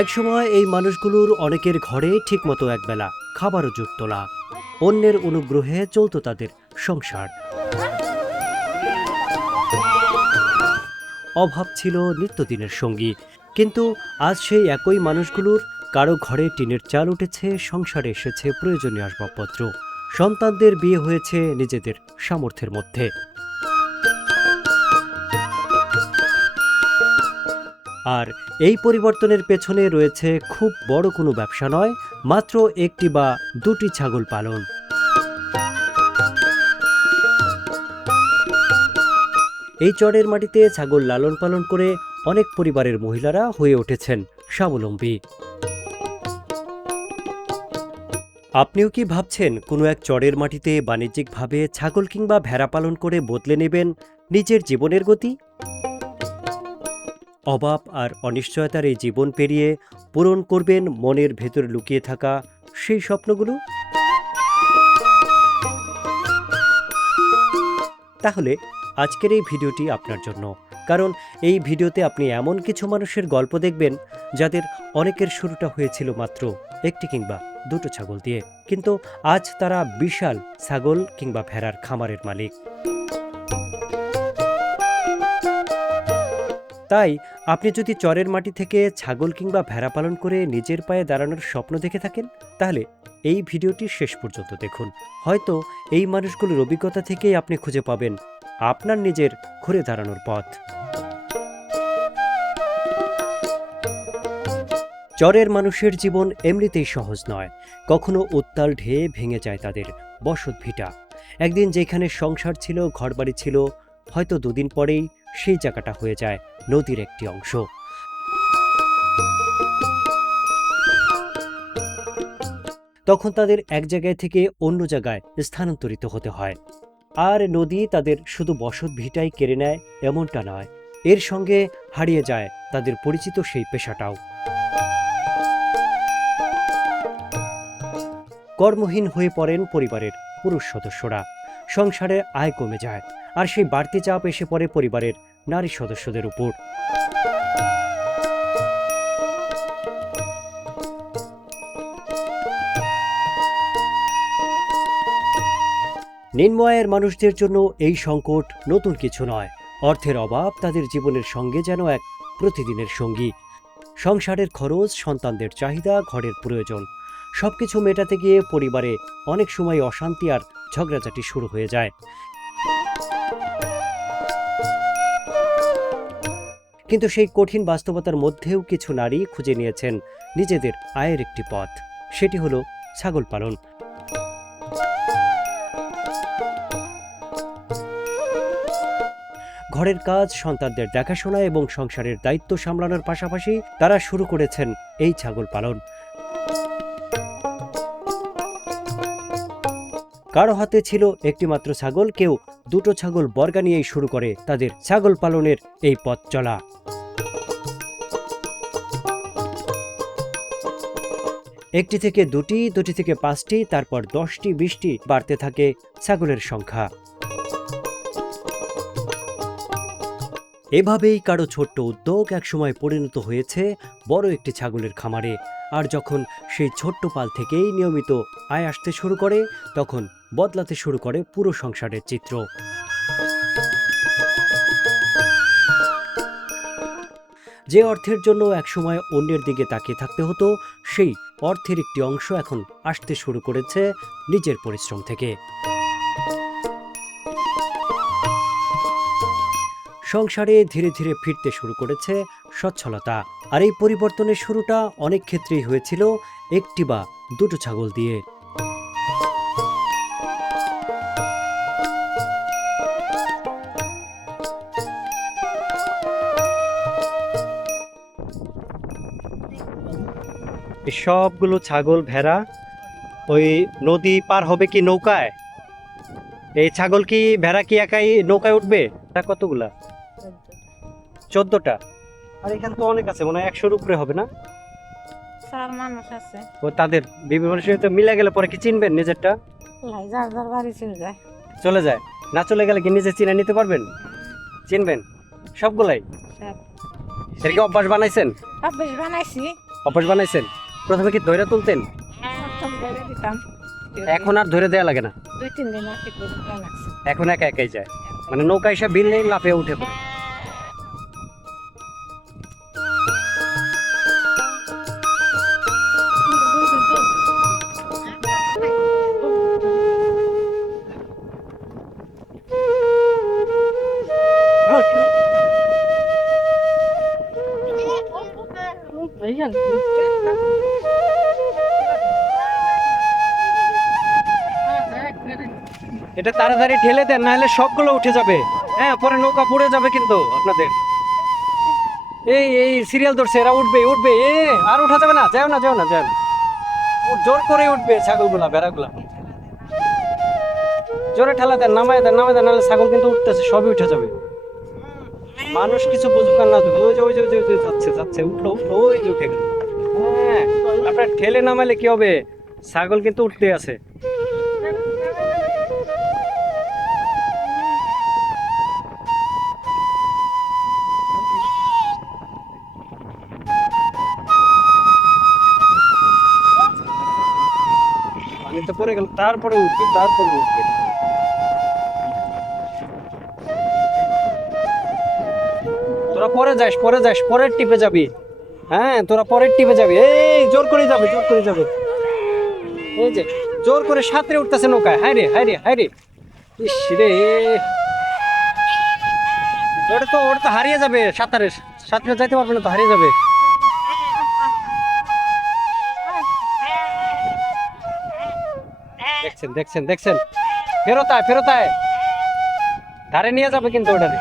একসময় এই মানুষগুলোর অনেকের ঘরে ঠিকমতো একবেলা খাবারও জুটত না। অন্যের অনুগ্রহে চলত তাদের সংসার। অভাব ছিল নিত্যদিনের সঙ্গী। কিন্তু আজ সেই একই মানুষগুলোর কারো ঘরে টিনের চাল উঠেছে, সংসারে এসেছে প্রয়োজনীয় আসবাবপত্র, সন্তানদের বিয়ে হয়েছে নিজেদের সামর্থ্যের মধ্যে। আর এই পরিবর্তনের পেছনে রয়েছে খুব বড় কোনো ব্যবসা নয়, মাত্র একটি বা দুটি ছাগল পালন। এই চরের মাটিতে ছাগল লালন পালন করে অনেক পরিবারের মহিলারা হয়ে উঠেছেন স্বাবলম্বী। আপনিও কি ভাবছেন কোনো এক চরের মাটিতে বাণিজ্যিকভাবে ছাগল কিংবা ভেড়া পালন করে বদলে নেবেন নিজের জীবনের গতি? অভাব আর অনিশ্চয়তার এই জীবন পেরিয়ে পূরণ করবেন মনের ভেতর লুকিয়ে থাকা সেই স্বপ্নগুলো? তাহলে আজকের এই ভিডিওটি আপনার জন্য, কারণ এই ভিডিওতে আপনি এমন কিছু মানুষের গল্প দেখবেন যাদের অনেকের শুরুটা হয়েছিল মাত্র একটি কিংবা দুটো ছাগল দিয়ে, কিন্তু আজ তারা বিশাল ছাগল কিংবা ভেড়ার খামারের মালিক। তাই আপনি যদি চরের মাটি থেকে ছাগল কিংবা ভেড়া পালন করে নিজের পায়ে দাঁড়ানোর স্বপ্ন দেখে থাকেন, তাহলে এই ভিডিওটি শেষ পর্যন্ত দেখুন। হয়তো এই মানুষগুলোর অভিজ্ঞতা থেকেই আপনি খুঁজে পাবেন আপনার নিজের ঘুরে দাঁড়ানোর পথ। চরের মানুষের জীবন এমনিতেই সহজ নয়। কখনো উত্তাল ঢেউ ভেঙে যায় তাদের বসত ভিটা। একদিন যেখানে সংসার ছিল, ঘরবাড়ি ছিল, হয়তো দুদিন পরেই সেই জায়গাটা হয়ে যায় নদীর একটি অংশ। তখন তাদের এক জায়গায় থেকে অন্য জায়গায় স্থানান্তরিত হতে হয়। আর নদী তাদের শুধু বসত ভিটাই কেড়ে নেয় এমনটা নয়, এর সঙ্গে হারিয়ে যায় তাদের পরিচিত সেই পেশাটাও। কর্মহীন হয়ে পড়েন পরিবারের পুরুষ সদস্যরা, সংসারের আয় কমে যায়, আর সেই বাড়তি চাপ এসে পড়ে পরিবারের নারী সদস্যদের উপর। নিম্ন আয়ের মানুষদের জন্য এই সংকট নতুন কিছু নয়। অর্থের অভাব তাদের জীবনের সঙ্গে যেন এক প্রতিদিনের সঙ্গী। সংসারের খরচ, সন্তানদের চাহিদা, ঘরের প্রয়োজন সবকিছু মেটাতে গিয়ে পরিবারে অনেক সময় অশান্তি আর ঝগড়াঝাটি শুরু হয়ে যায়। কিন্তু সেই কঠিন বাস্তবতার মধ্যেও কিছু নারী খুঁজে নিয়েছেন নিজেদের আয়ের একটি পথ, সেটি হলো ছাগল পালন। ঘরের কাজ, সন্তানদের দেখাশোনা এবং সংসারের দায়িত্ব সামলানোর পাশাপাশি তারা শুরু করেছেন এই ছাগল পালন। কারো হাতে ছিল একটি মাত্র ছাগল, কেউ দুটো ছাগল বর্গা নিয়েই শুরু করে তাদের ছাগল পালনের এই পথ চলা। একটি থেকে দুটি, দুটি থেকে পাঁচটি, তারপর 10টি, 20টি বাড়তে থাকে ছাগলের সংখ্যা। এভাবেই কারো ছোট্ট উদ্যোগ একসময় পরিণত হয়েছে বড় একটি ছাগলের খামারে। আর যখন সেই ছোট্ট পাল থেকেই নিয়মিত আয় আসতে শুরু করে, তখন বদলাতে শুরু করে পুরো সংসারের চিত্র। যে অর্থের জন্য একসময় অন্যের দিকে তাকিয়ে থাকতে হতো, সেই অর্থের একটি অংশ এখন আসতে শুরু করেছে নিজের পরিশ্রম থেকে। সংসারে ধীরে ধীরে ফিরতে শুরু করেছে সচ্ছলতা। আর এই পরিবর্তনের শুরুটা অনেক ক্ষেত্রেই হয়েছিল একটি বা দুটো ছাগল দিয়ে। সবগুলো ছাগল ভেড়া ওই নদী পার হবে কি নৌকায়? এই ছাগল কি ভেড়া কি একাই নৌকায় উঠবে? কতগুলা? 14টা। আর এখানে তো অনেক আছে, মনে হয় 100-র উপরে হবে না? 4 মানুষ আছে। ও তাদের বিভিন্ন মানুষের সাথে মিলে গেলে পরে কি চিনবেন নিজেরটা? যার যার বাড়ি চলে যায়। চলে যায় না, চলে গেলে কি নিজে চিনে নিতে পারবেন? চিনবেন সবগুলাই? সব এর কি অভ্যাস বানাইছেন? অভ্যাস বানাইছি। অভ্যাস বানাইছেন? প্রথমে কি ধরে তুলতেন? প্রথম ধরে দিতাম। এখন আর ধরে দেয়া লাগে না, 2-3 দিন আর কি করে দেওয়া লাগছে। এখন একা একাই যায়, মানে নৌকা এসে বিল নেই, লাফিয়ে উঠে পড়ে। এটা তাড়াতাড়ি ঠেলে দেন, নাহলে সবগুলো উঠে যাবে। হ্যাঁ, পরে নৌকা পড়ে যাবে কিন্তু আপনাদের। এই এই সিরিয়াল ধরছে, এরা উঠবে উঠবে, আর উঠা যাবে না, যাও না যাও না যাও না। ও জোর করে উঠবে ছাগলগুলা, ভেড়াগুলা। জোরে ঠেলা দেন, নামায় দেন, নামায় দেন, নাহলে ছাগল কিন্তু উঠতেছে, সবই উঠে যাবে। মানুষ কিছু বুঝবেন না, ওই যে ওই যে ওই যে ওই যে যাচ্ছে যাচ্ছে, উঠলো উঠলো, ওই যে উঠে গেল। হ্যাঁ, আপনার ঠেলে নামাইলে কি হবে, ছাগল কিন্তু উঠতে আছে। পানি তো পড়ে গেল, তারপরে উঠবে, তারপরে উঠবে। তোরা পরে যাস, পরে যাস, পরের টিপে যাবি। হ্যাঁ, তোরা পরের টিপে যাবি। এই জোর করে যাবে, জোর করে যাবে। এই যে জোর করে সাঁতরে উঠতেছে নৌকায়। হায় রে হায় রে হায় রে, ইস রে, ওটা তো হারিয়ে যাবে, সাঁতারে সাঁতরে যাইতে পারবে না তো, হারিয়ে যাবে। দেখছেন দেখছেন দেখছেন, ফেরতায় ফেরতায়, ধারে নিয়ে যাবে কিন্তু ওটারে।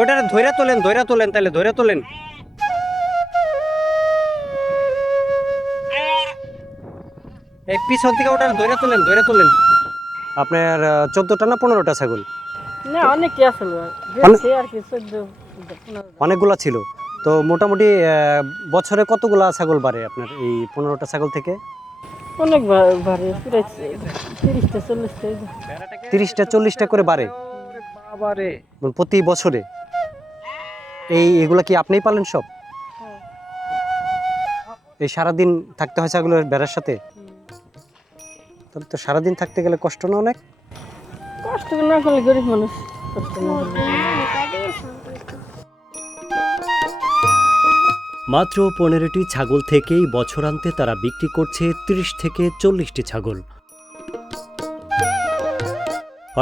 ওটারে ধইরা তোলেন, ধইরা তোলেন, তাহলে ধইরা তোলেন। এই পিছন থেকে ওটারে ধইরা তোলেন, ধইরা তোলেন। আপনার 14টা না 15টা ছাগল? না, অনেকই আসলে বেশি আর কি 14-15। অনেকগুলা ছিল তো। মোটামুটি বছরে কতগুলা ছাগল বাড়ে আপনার এই 15টা ছাগল থেকে? অনেক ভারী, প্রায় 30-40টা। 30টা-40টা করে বাড়ে বাবারে, প্রতি বছরে? এগুলা কি আপনিই পালেন সব? এই সারাদিন থাকতে হয় ছাগলের বেড়ার সাথে? তাহলে তো সারাদিন থাকতে গেলে কষ্ট না অনেক? কষ্ট না করলে গরিব মানুষ কষ্ট না করলে। মাত্র 15টি ছাগল থেকেই বছরান্তে তারা বিক্রি করছে 30 থেকে 40টি ছাগল।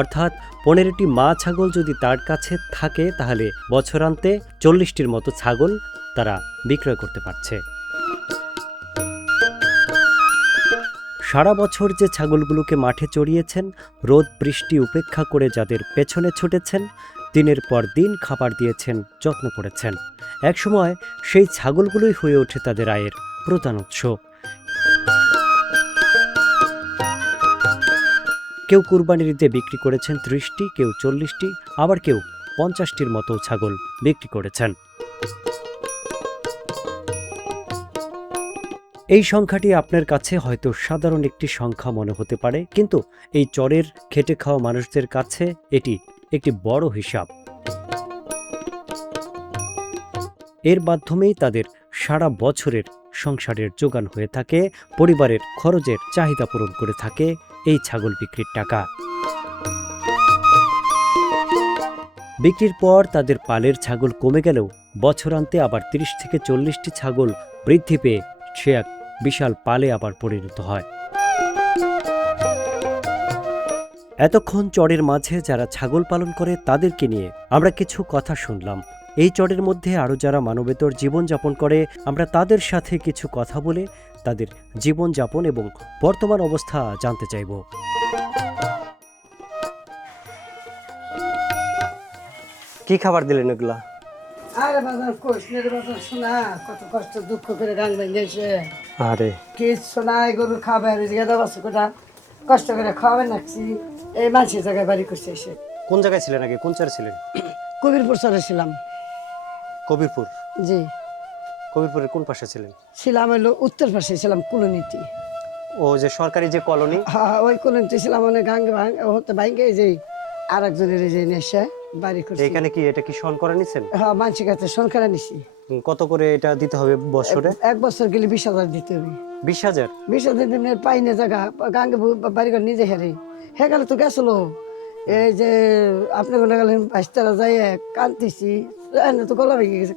অর্থাৎ 15টি মা ছাগল যদি তার কাছে থাকে, তাহলে বছরান্তে 40টির মতো ছাগল তারা বিক্রয় করতে পারছে। সারা বছর যে ছাগলগুলোকে মাঠে চড়িয়েছেন, রোদ বৃষ্টি উপেক্ষা করে যাদের পেছনে ছুটেছেন, দিনের পর দিন খাবার দিয়েছেন, যত্ন করেছেন, একসময় সেই ছাগলগুলোই হয়ে ওঠে তাদের আয়ের প্রধান উৎস। কেউ কুরবানির ঈদে বিক্রি করেছেন 30টি, কেউ 40টি, আবার কেউ 50টির মতো ছাগল বিক্রি করেছেন। এই সংখ্যাটি আপনার কাছে হয়তো সাধারণ একটি সংখ্যা মনে হতে পারে, কিন্তু এই চরের খেটে খাওয়া মানুষদের কাছে এটি একটি বড় হিসাব। এর মাধ্যমেই তাদের সারা বছরের সংসারের যোগান হয়ে থাকে, পরিবারের খরচের চাহিদা পূরণ করে থাকে এই ছাগল বিক্রির টাকা। বিক্রির পর তাদের পালের ছাগল কমে গেলেও বছরান্তে আবার 30 থেকে 40টি ছাগল বৃদ্ধি পেয়ে সে এক বিশাল পালে আবার পরিণত হয়। এতক্ষণ চরের মাঝে যারা ছাগল পালন করে তাদেরকে নিয়ে আমরা কিছু কথা শুনলাম। এই চরের মধ্যে আরও যারা মানবেতর জীবনযাপন করে, আমরা তাদের সাথে কিছু কথা বলে তাদের জীবনযাপন এবং বর্তমান অবস্থা জানতে চাইব। কি খাবার দিলেন এগুলা? আরে বাজার কইস রে বাজার, শোনা কত কষ্ট দুঃখ করে গান বানিয়েছে। আরে কিছু নাই, গরু খাবে আর গেদা বাসু কোটা কষ্ট করে খাওয়াবে নাকছি। এই মাছের জায়গায় বাড়ি করছে এসে। কোন জায়গায় ছিলেন আগে, কোন চরে ছিলেন? কবিরপুর চরে ছিলাম। কবিরপুর? জি। কবিরপুরের কোন পাশে ছিলেন? ছিলাম হলো উত্তর পাশে, ছিলাম কলোনিতে। ও যে সরকারি যে কলোনি? হ্যাঁ, ওই কলোনিতে ছিলাম। অনেক গাঙ্গে হতে ভাঙ্গে যে আর একজনের যে নেশে বাড়ি করছি। এখানে কি এটা কি শন করে নিছেন? হ্যাঁ, মানসিক কাছে সংখ্যা নিছি। কত করে এটা দিতে হবে বছরে? 1 বছর গেলে 20,000 দিতে হবে। 20,000? 20,000 দিনে পাই না জায়গা, গাঙ্গে বাড়িঘর নিজে হেরে হে গেলে তো গেছিল। এই যে আপনি বলে গেলেন 22 যাই কান্দিছি, তো গলা ভেঙে গেছে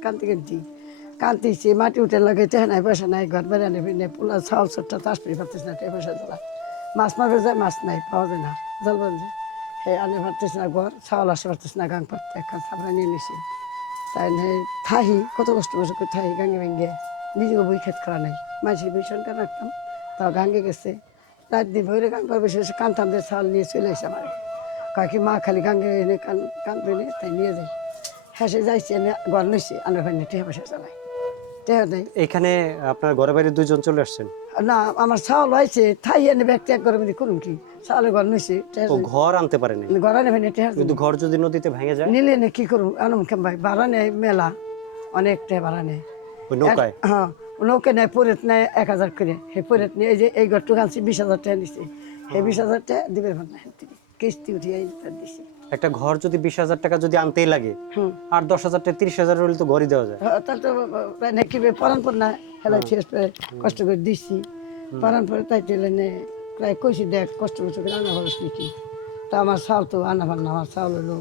কান্দিছি, মাটি উঠে লাগে টেহা নাই পয়সা নাই, ঘর বেড়া নেই, পোলা চাউল ছোট্টা চাষ পেয়ে পারতেছি না, টেহা পয়সা জ্বালা, মাছ মারবে যায় মাছ নাই, পাওয়া যায় না, জলবান যে হে আনে পারতেছি না, ঘর চাউল আসতে পারতেছি না, গাং পারতে একখান সাবরা নিয়ে নিছি। তাই থাহি কত কষ্ট করে থাহি গাঙ্গে ভেঙে নিজেকে বই খেত করা নাই, মাঝে বই সরকার রাখতাম, তাও গাঙ্গে গেছে রাত দিন ভৈরে গাং পার বেশি কানতাম যে চাল নিয়ে চলে এসে আমার কাকি মা খালি গাঙ্গে এনে কানবে নে তাই নিয়ে যাই, হেসে যাইছি এনে ঘর নিয়েছি আনার ভাই টেহা পয়সা চালাই টেহা দেয়। এখানে আপনার ঘরে বাইরে দুইজন চলে আসছেন? না আমার চাউল হয়েছে থাই এনে ব্যাগ ত্যাগ করে করুন কি চাউলের ঘর নিয়েছি ও ঘর আনতে পারেনি? ঘর আনে ভাই টেহা কিন্তু ঘর যদি নদীতে ভেঙে যায়? নিলে নে কি করুন আনম কেম ভাই ভাড়া নেয় মেলা অনেকটা ভাড়া নেয়। ওই নৌকায়? হ্যাঁ নৌকে নেয় পরেত নেয় 1,000 করে, হে পরেত নিয়ে এই যে এই ঘরটু আনছি 20,000 টাকা নিচ্ছে, হে 20,000 টাকা দিবে না কিস্তি উঠিয়ে দিছি। একটা ঘর যদি 20,000 টাকা যদি আনতেই লাগে, আর 10,000 টাকা 30,000 হলে তো ঘরই দেওয়া যায়। তার তো নাকি পরান পর না হেলা শেষ কষ্ট করে দিচ্ছি পরান পরে তাই তেলে নে প্রায় কইছি দেখ কষ্ট করে রান্না করিস নাকি, তা আমার চাউল তো আনা ভার না, আমার চাউল হলো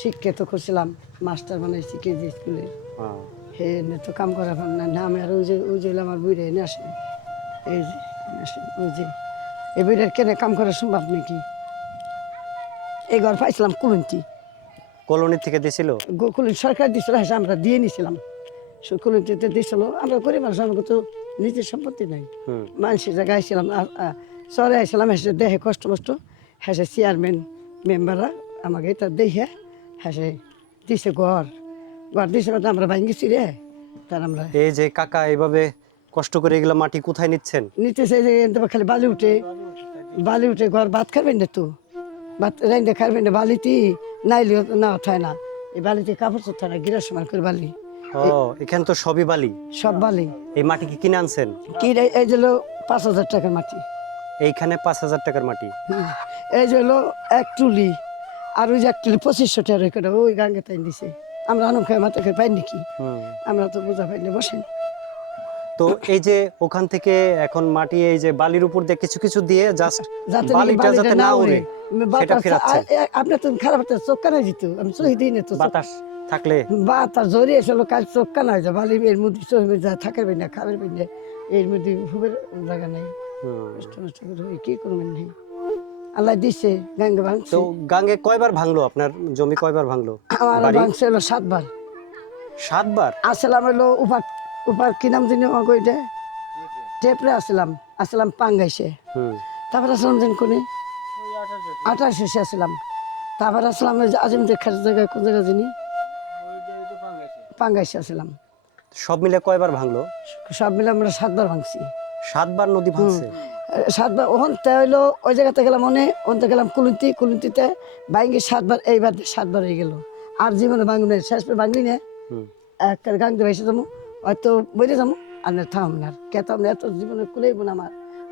শিক্ষিত করছিলাম, মাস্টার বানাইছি কেজি স্কুলে, হে এনে তো কাম করা পার না, আমি আর ওই যে আমার বুড়ে এনে আসে, এই যে আসে ওই যে এই বুড়ের কেনে কাম করা সম্ভব নাকি। এই ঘর পাইছিলাম কুলন্তি, কলোনি থেকে দিছিল? কুলন্তি সরকার দিছিল, হ্যাঁ আমরা দিয়ে নিছিলাম, কুলন্তিতে দিছিল, আমরা গরিব মানুষ, আমাকে তো নিজের সম্পত্তি নাই, মানুষের জায়গায় আইছিলাম, শহরে আইছিলাম, হেসে দেখে কষ্ট মষ্ট, হেসে চেয়ারম্যান মেম্বাররা আমাকে এটা দেখে হেসে দিছে ঘর দিছে, আমরা ভাঙ্গিছি রে, তার আমরা এই যে কাকা এইভাবে কষ্ট করে এগুলা মাটি কোথায় নিচ্ছেন? নিতেছে যে খালি বালি উঠে ঘর ভাত খাবেন না, তো ভাত রাইন্দে খাবেন না, বালিতে নাইলেও না থায় না, এই বালিতে কাপড় চোর থাকে না, গিরার সমান করে বালি। ও এখানে তো সবই বালি। সব বালি। এই মাটি কি কিনে আনছেন? কি এই যে 5,000 টাকার মাটি, এইখানে 5,000 টাকার মাটি। এই যে 1 টুলি, আর ওই যে 1 টুলি 2,500 টাকা, ওই গাঙ্গে তাই দিছে, আমরা আনম খাই মাথা খাই পাই নাকি, আমরা তো বোঝা পাইনি বসেন। তো এই যে ওখান থেকে এখন মাটি এই যে বালির উপর দিয়ে কিছু কিছু দিয়ে জাস্ট বালিটা যাতে না উড়ে সেটা ফেরাচ্ছে। আপনি তো খারাপ একটা চোখ কানা দিত, আমি চোখ দিই না তো, বাতাস থাকলে বাতাস জড়ি এসে কাল চোখ কানা হয়ে যায়, বালি এর মধ্যে চোখ যা থাকার না খাবার না, এর মধ্যে হুবের জায়গা নেই, কষ্ট নষ্ট করে কি করবেন নেই, আল্লাহ দিছে গাঙ্গে ভাঙছে। তো গাঙ্গে কয়বার ভাঙলো আপনার জমি, কয়বার ভাঙলো? আমার ভাঙছে হলো 7 বার। 7 বার? আসলাম হলো উপার কি নাম জানি ওইটা টেপরে আসলাম পাঙ্গাইছে, তারপর আসলাম যেন কোনে 28 আসলাম, তারপর আসলাম আজিম দেখার জায়গায় কোন জায়গা জানি পাঙ্গাইছে আসলাম। সব মিলে কয়বার ভাঙলো? সব মিলে আমরা 7 বার ভাঙছি। 7 বার নদী ভাঙছে? 7 বার। ওখান হইলো ওই জায়গাতে গেলাম ওখান গেলাম কুলুন্তিতে ভাঙ্গি 7 বার, এইবার 7 বার হয়ে গেল, আর জীবনে ভাঙুন শেষ করে ভাঙলি না, এক গাং দিয়ে ভেসে যাবো, হয়তো বইরে যাবো আর না থাম না, কে তো এত জীবনে কুলেইব না,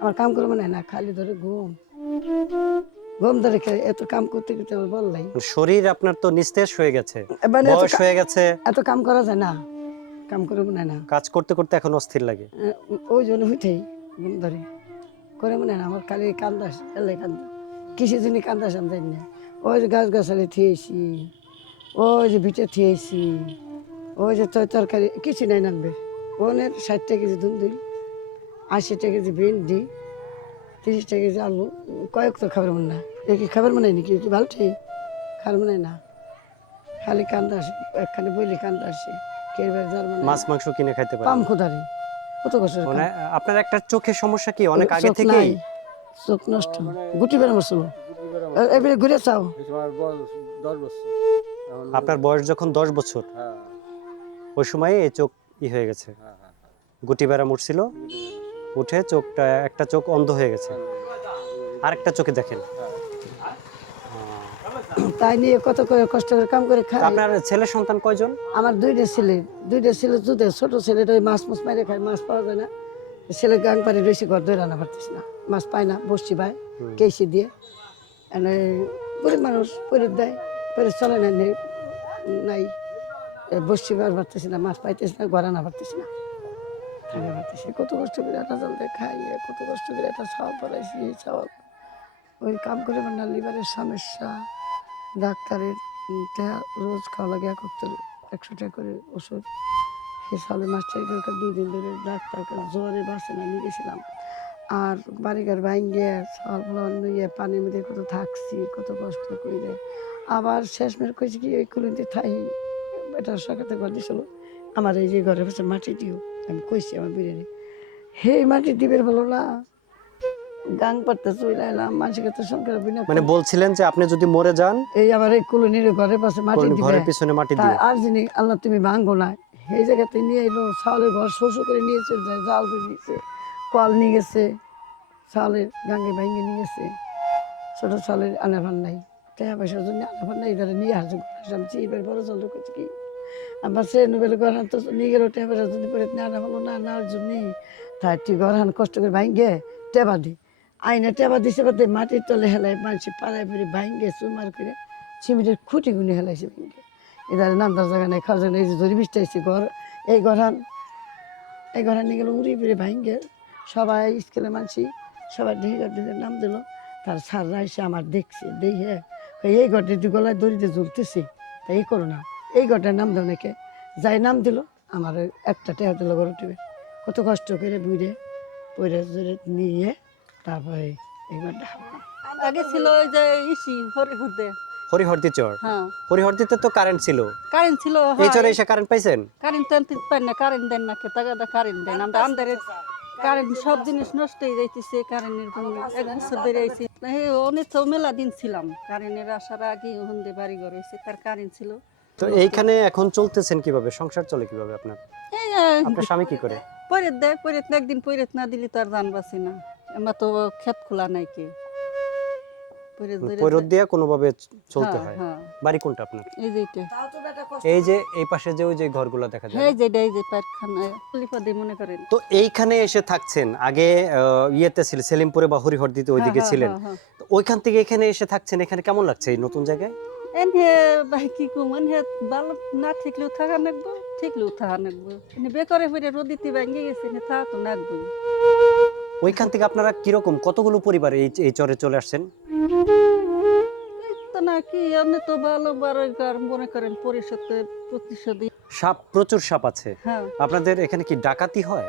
আমার কাম করবো না, খালি ধরে ঘুম ধরে এত কাম করতে করতে আমার বল নাই, শরীর আপনার তো নিস্তেজ হয়ে গেছে, মানে বয়স হয়ে গেছে, এত কাম করা যায় না, কাম করবো না, কাজ করতে করতে এখন অস্থির লাগে, ওই জন্য হইতেই ঘুম ধরে করে মনে না, আমার খালি কান্দাস এলে কান্দা কিসের জন্য কান্দাস আমি জানি না, ওই যে গাছ গাছালি থিয়েছি, ওই যে ভিটে থিয়েছি, ওই যে তরকারি কিছু নাই নানবে, ওনের 60 টাকা কেজি ধুন্দুল, 80 টাকা কেজি ভেন্ডি, 30 টাকা কেজি আলু, কয়েক তো খাবার মনে না, কি খাবার মনে নাকি কি ভালো ঠিক খাবার মনে না, খালি কান্দা আসে, একখানে বইলে কান্দা আসে, কেবার যার মানে মাছ মাংস কিনে খাইতে পারে পাম খোদারি কত কষ্ট। মানে আপনার একটা চোখের সমস্যা কি অনেক আগে থেকেই? চোখ নষ্ট, গুটি বেড়ে মরছিল, এবারে ঘুরে চাও। আপনার বয়স যখন 10 বছর, ওই সময় এই চোখ হয়ে গেছে, গুটি বেড়া মরছিল, উঠে চোখটা একটা চোখ অন্ধ হয়ে গেছে, আরেকটা চোখে দেখেন। তাই নিয়ে কত করে কষ্ট করে কাম করে খায়। আপনার ছেলে সন্তান কয়জন? আমার 2টা ছেলে দুধে, ছোট ছেলেটা মাছ মেরে খায়, মাছ পাওয়া যায় না, ছেলে গাং পানি রয়েছে, ঘর ধরে রান্না পারতিস না, মাছ পায় না, বসছি পায় কেসি দিয়ে, এনে গরিব মানুষ পরে দেয়, পরে চলে না, নাই, বসছি বার পারতেছি না, মাছ পাইতেছি না, ঘর আনা পারতেছি না, থাকা পারতেছি। কত কষ্ট করে একটা জল দিয়ে খাই, কত কষ্ট করে একটা চাওয়াল পড়াইছি, চাওয়াল ওই কাম করে না, লিভারের সমস্যা, ডাক্তারের রোজ খাওয়া লাগে 100 টাকা করে ওষুধ। সেই সালে মাস্টার 2 দিন ধরে ডাক্তার জ্বরে বাঁচে না, নিয়ে গেছিলাম। আর বাড়িঘর ভাঙ্গে চাল ফলান নিয়ে পানির মধ্যে কত থাকছি, কত কষ্ট করে। আবার শেষমেশ কইছি কি ওই কুলিতে থাই, এটা সরকার ঘর দিছিল আমার, এই যে ঘরের পাশে মাটি দিও, আমি কইছি আমার বিরিয়ানি হে মাটি দিবের বলো না, গাং পাড়তে চলে এলাম, মানুষের কাছে সংখ্যা বিনা। মানে বলছিলেন যে আপনি যদি মরে যান এই আমার এই কুলনির ঘরের পাশে মাটি দিবে, ঘরের পিছনে মাটি তা দিও। আর যিনি আল্লাহ তুমি ভাঙবো না, সেই জায়গাতে নিয়ে এলো। চাউলের ঘর শোষো করে নিয়ে চলে যায়, জাল করে নিয়েছে, কল নিয়ে গেছে, চাউলের গাঙ্গে ভাঙ্গে নিয়ে গেছে, ছোট চাউলের আনাভার নাই, টাকা পয়সার জন্য আনাভার নাই, এবারে নিয়ে আসছে। এবার বড় চাল করছে কি আমার সে নোবেল গরহান তো নিয়ে গেল, টাকা পয়সা যদি পরে আনা হলো না, নেওয়ার জন্যই তাই তুই গরহান কষ্ট করে ভাঙ্গে টেবা দি আইনে টেবা দিছে, বাদে মাটির তলে হেলাই মানুষ পাড়ায় ফিরে ভাঙ্গে চুমার করে সিমেন্টের খুঁটি গুনে হেলাইছে ভাঙ্গে। এদারে নামদার জায়গা নেই, খাওয়ার জায়গা নেই, এই যে ধরি বৃষ্টি আসছে ঘর, এই গরহান নিয়ে গেলো উড়ি ফিরে ভাঙ্গে। সবাই স্কুলে মানছি, সবাই ঢেকে নাম দিল। তার স্যাররা এসে আমার দেখছে, দেখে এই ঘরটা দু গলায় দড়িতে ঝুলতেছে, তাই এই করো না, এই ঘরটার নাম দাও নাকি, যাই নাম দিল আমার একটা টেহা দিল ঘর উঠবে। কত কষ্ট করে বুড়ে পরে জোরে নিয়ে তারপরে এই ঘরটা আগে ছিল ওই যে ইসি হরিহুদে। হরিহরদি চর, হ্যাঁ হরিহরদিতে তো কারেন্ট ছিল, কারেন্ট ছিল। এই চরে এসে কারেন্ট পাইছেন? কারেন্ট টানতে পাই না, কারেন্ট দেন না, খেতা গাদা কারেন্ট দেন। আমরা আন্দারে কারেন্ট সব জিনিস নষ্ট হয়ে যাইতেছে কারেন্টের জন্য। 1 বছর ধরে আইছি, অনেক তো মেলা দিন ছিলাম কারেন্টের আসার আগে, হন্দে বাড়ি ঘর হয়েছে, তার কারেন্ট ছিল। তো এইখানে এখন চলতেছেন কিভাবে, সংসার চলে কিভাবে আপনার? এই আপনার স্বামী কি করে? পরের দেয়, পরের না একদিন পরের না দিলে তো আর জান বাঁচি না। আমার তো ক্ষেত খোলা নাই কে, পৈরত দিয়ে কোনোভাবে চলতে হয়। হ্যাঁ বাড়ি কোনটা আপনার? এই যে এটা, এই যে এই পাশে যে ওই যে ঘরগুলো দেখা যায়, এই যে এই যে পায়খানায় লিফাদে মনে করেন। তো এইখানে এসে থাকছেন। আগে ইয়েতে ছিল সেলিমপুরে বা হরিহরদিতে ওইদিকে ছিলেন, তো ওইখান থেকে এখানে এসে থাকছেন। এখানে কেমন লাগছে এই নতুন জায়গায়? এনে ভাই কি কম, এনে ভালো না থাকলেও থাকা নাকবো, ঠিকলেও থাকা নাকবো। এনে বেকারে ফিরে রদিতে ভাঙ্গে গেছে, এনে থাকা তো নাকবো। ওইখান থেকে আপনারা কিরকম কতগুলো পরিবার এই চরে চলে আসছেন? এই তো না কি, এনে তো ভালো বারোইকার মনে করেন পরিষদের প্রতিশোধী। সাপ, প্রচুর সাপ আছে। হ্যাঁ আপনাদের এখানে কি ডাকাতি হয়?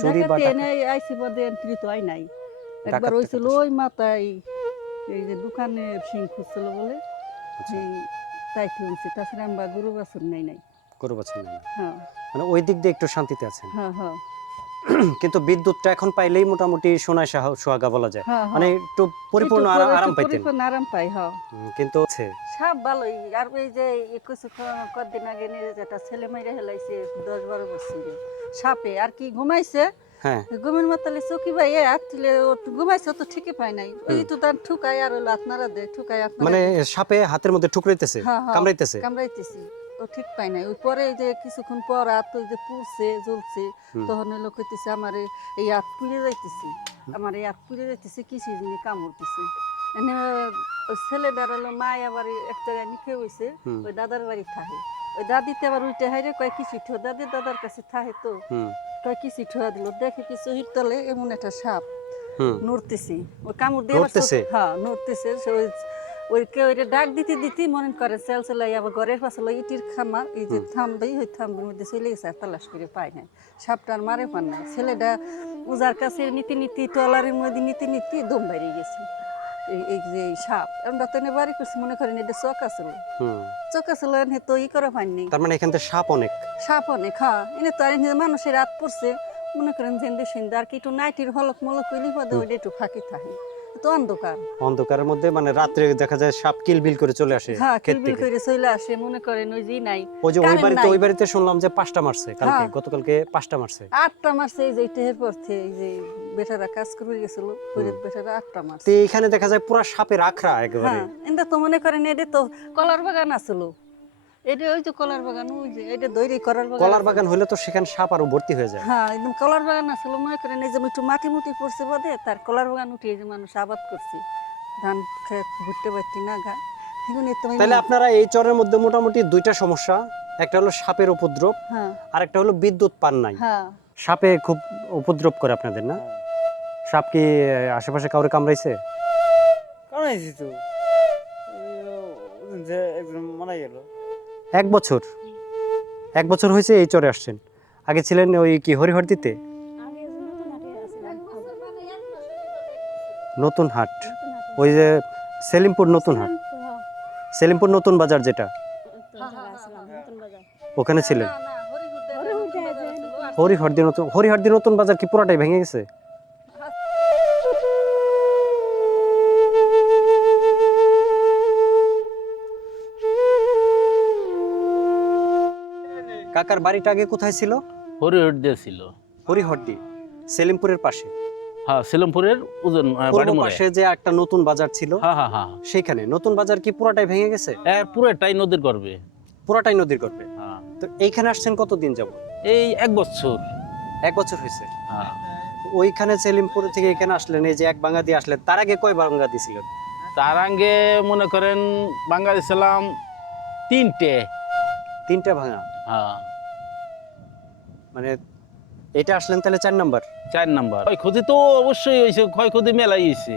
চুরি বা ডাকাতি ডাকাতি? এনে আইসি বাদে এন্ট্রি তো আই নাই। একবার ডাকাত হয়েছিল টাকাত ওই মাথায়, এই যে দোকানের সিং খুঁজছিল বলে, আচ্ছা। এই তাই খুঁজছি। তাছাড়া আমরা গরু বাছুর নাই নাই। গরু বাছুর নেই। হ্যাঁ মানে ওই দিক দিয়ে একটু শান্তিতে আছেন। হ্যাঁ হ্যাঁ কিন্তু বিদ্যুৎটা এখন পাইলেই মোটামুটি সোনায় সোহাগা বলা যায়, হ্যাঁ, মানে একটু পরিপূর্ণ আরাম পাইতেন। পরিপূর্ণ আরাম পাই। হ্যাঁ কিন্তু সাপ ভালোই। আর ওই যে কদিন আগে নিয়ে যেটা ছেলে মেয়েরা হেলাইছে 10-12 বছর সাপে, আর কি ঘুমাইছে, হ্যাঁ ঘুমের মাতালে চকি ভাই আসলে ঘুমাইছে তো ঠিকই পাই নাই। ওই তো তার ঠুকাই আর হলো আপনারা দে ঠুকাই, আপনারা মানে সাপে হাতের মধ্যে ঠুকরাইতেছে, কামড়াইতেছে। কামড়াইতেছি, ও ঠিক পাই নাই। ওই পরে যে কিছুক্ষণ পর হাত ওই যে পুড়ছে জ্বলছে, তখন লোক হইতেছে আমার এই হাত পুড়ে যাইতেছি, আমার এই হাত পুড়ে যাইতেছে, কিছু জিনিস কামড়তেছে। এনে ওই ছেলেটার হলো মায় আবার এক জায়গায় নিখে হয়েছে, ওই দাদার বাড়ি থাকে। ওই দাদিতে আবার উঠে হাইরে কয় কিছু ঠো, দাদার কাছে থাকে তো কয় কিছু ঠোয়া দিল, দেখে কিছু হিরতলে এমন একটা সাপ নড়তেছি, ওই কামড় দিয়ে হ্যাঁ নড়তেছে। ওই কেউ ডাক দিতে দিতে মনে করে সেল সেলাই আবার ঘরের পাশে ইটির খামা, এই যে থামবেই ওই থামবের মধ্যে চলে গেছে, আর তালাশ করে পায় নাই। সাপটার মারে পান নাই। ছেলেটা উজার কাছে নীতি নীতি টলারের মধ্যে নীতি নীতি দম বাইরে গেছে। এই যে সাপ আমরা তো এনে বাড়ি করছি, মনে করেন এটা চক আসলো, চক আসলো এনে তো ই করে পাননি। তার মানে এখান থেকে সাপ অনেক। হ্যাঁ এনে তো আর মানুষের রাত পড়ছে, মনে করেন জেন্দে সিন্দে আর কি একটু নাইটির হলক মলক কইলি পদে ওইটা একটু ফাঁকি থাকে, তো অন্ধকারের মধ্যে মানে রাত্রে দেখা যায় সাপ কিলবিল করে চলে আসে। হ্যাঁ কিলবিল করে চলে আসে, মনে করেন ওই যে নাই। ওই যে ওই বাড়িতে শুনলাম যে 5টা মারছে কালকে, গতকালকে 5টা মারছে, 8টা মারছে। এই যে এর পর থেকে এই যে বেটারা কাজ করে গেছিল, বেটারা 8টা মারছে। তো এখানে দেখা যায় পুরো সাপের আখড়া একেবারে। এটা তো মনে করেন এটা তো কলার বাগান আছিল, এটা ওই যে কলার বাগান, ওই যে এটা দৈরি কলার বাগান হলে তো সেখানে সাপ আরো ভর্তি হয়ে যায়। হ্যাঁ একদম কলার বাগান আছিল, মনে করেন এই যে একটু মাটি মুটি পড়ছে বাদে তার কলার বাগান উঠিয়ে যে মানুষ আবাদ করছে, ধান খেত ভুট্টে বাড়তি না গা এগুলো তো আমি- তাহলে আপনারা এই চরের মধ্যে মোটামুটি দুইটা সমস্যা, একটা হলো সাপের উপদ্রব হ্যাঁ আর একটা হলো বিদ্যুৎ পান নাই। হ্যাঁ সাপে খুব উপদ্রব করে আপনাদের না? সাপ কি আশেপাশে কাউরে কামড়াইছে? কারণ আইছি তো ওই যে একজন মারা গেল। 1 বছর হয়েছে এই চরে আসছেন? আগে ছিলেন ওই কি হরিহরদিতে? নতুন হাট, ওই যে সেলিমপুর নতুন হাট, সেলিমপুর নতুন বাজার যেটা, ওখানে ছিলেন? না, হরিহরদের নতুন বাজার ছিল, আর হরিহরদি নতুন বাজার কি পুরাটাই ভেঙে গেছে? কাকার বাড়িটা আগে কোথায় ছিল? হরিহর দিয়েছিল। হরিহরদি, সেলিমপুরের পাশে, হ্যাঁ সেলমপুরের ওজন পূর্ব বাড়ি মোড়ে। পাশে যে একটা নতুন বাজার ছিল, হ্যাঁ হ্যাঁ হ্যাঁ সেখানে নতুন বাজার কি পুরাটাই ভেঙে গেছে? পুরোটাই নদীর গর্বে। পুরাটাই নদীর গর্ভে। হ্যাঁ তো এইখানে আসছেন কতদিন যাব? এই 1 বছর। 1 বছর হয়েছে। হ্যাঁ ওইখানে সেলিমপুর থেকে এখানে আসলেন, এই যে এক বাঙালি আসলেন, তার আগে কয় বাঙালি ছিলেন? তার আগে মনে করেন বাঙালি ছিলাম 3টে। 3টা ভাঙা, হ্যাঁ মানে এটা আসলেন তাহলে 4 নাম্বার। 4 নাম্বার। ক্ষয়ক্ষতি তো অবশ্যই হয়েছে, ক্ষয়ক্ষতি মেলাই হয়েছে।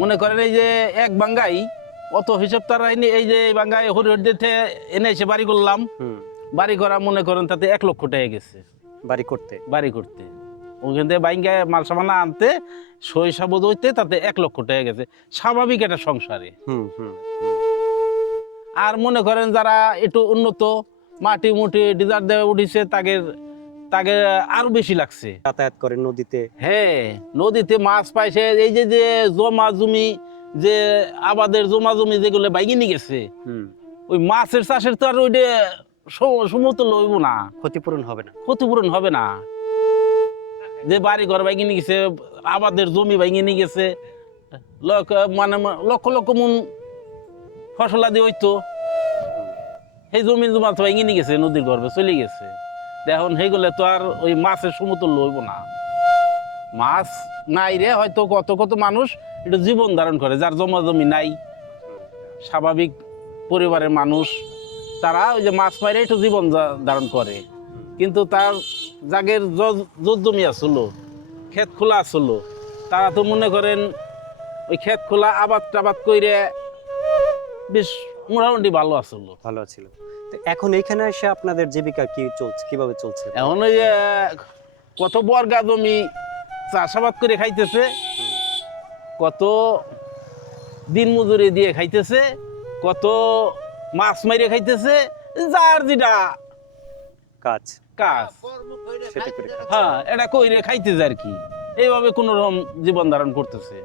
মনে করেন এই যে এক বাঙ্গাই অত হিসাব তার হয়নি, এই যে বাঙ্গাই হরিহর দিতে এনে এসে বাড়ি করলাম, বাড়ি করা মনে করেন তাতে 1 লক্ষ টাকা গেছে বাড়ি করতে। বাড়ি করতে। ওখান থেকে বাইঙ্গায় মাল সামানা আনতে শৈশাবোধ হইতে তাতে 1 লক্ষ টাকা গেছে, স্বাভাবিক একটা সংসারে। হুম হুম আর মনে করেন যারা একটু উন্নত মাটি মুটি ডিজার দেওয়া উঠিছে তাদের তাদের আরো বেশি লাগছে। যাতায়াত করেন নদীতে। হ্যাঁ নদীতে মাছ পাইছে, এই যে যে জমা জমি, যে আবাদের জমা জমি যেগুলো বাইকে নিয়ে গেছে, ওই মাছের চাষের তো আর ওইটা সমতুল্য হইব না, ক্ষতিপূরণ হবে না। ক্ষতিপূরণ হবে না। যে বাড়ি ঘর বাইকে নিয়ে গেছে, আবাদের জমি বাইকে নিয়ে গেছে, মানে লক্ষ লক্ষ মন ফসলাদি হইতো, সেই জমি জমা তো বাইকে নিয়ে গেছে, নদীর গর্ভে চলে গেছে। এখন সেইগুলো তো আর ওই মাছের সমতুল্য হইব না। মাছ নাই রে, হয়তো কত কত মানুষ একটু জীবন ধারণ করে, যার জমা জমি নাই, স্বাভাবিক পরিবারের মানুষ, তারা ওই যে মাছ মাইরে একটু জীবন ধারণ করে। কিন্তু তার জাগের জোর জমি আসলো, ক্ষেত খোলা আসলো, তারা তো মনে করেন ওই ক্ষেত খোলা আবাদ টাবাদ করে বেশ মোটামুটি ভালো আসলো। ভালো ছিল। তো এখন এইখানে এসে আপনাদের জীবিকা কি চলছে, কিভাবে চলছে? এখন ওই যে কত বর্গা জমি চাষাবাদ করে খাইতেছে, কত দিন মজুরি দিয়ে খাইতেছে, কত মাছ মাইরে খাইতেছে, যার যেটা কাজ কাজ সেটা করে খাচ্ছে। হ্যাঁ এটা কইরে খাইতেছে আর কি, এইভাবে কোন রকম জীবন ধারণ করতেছে।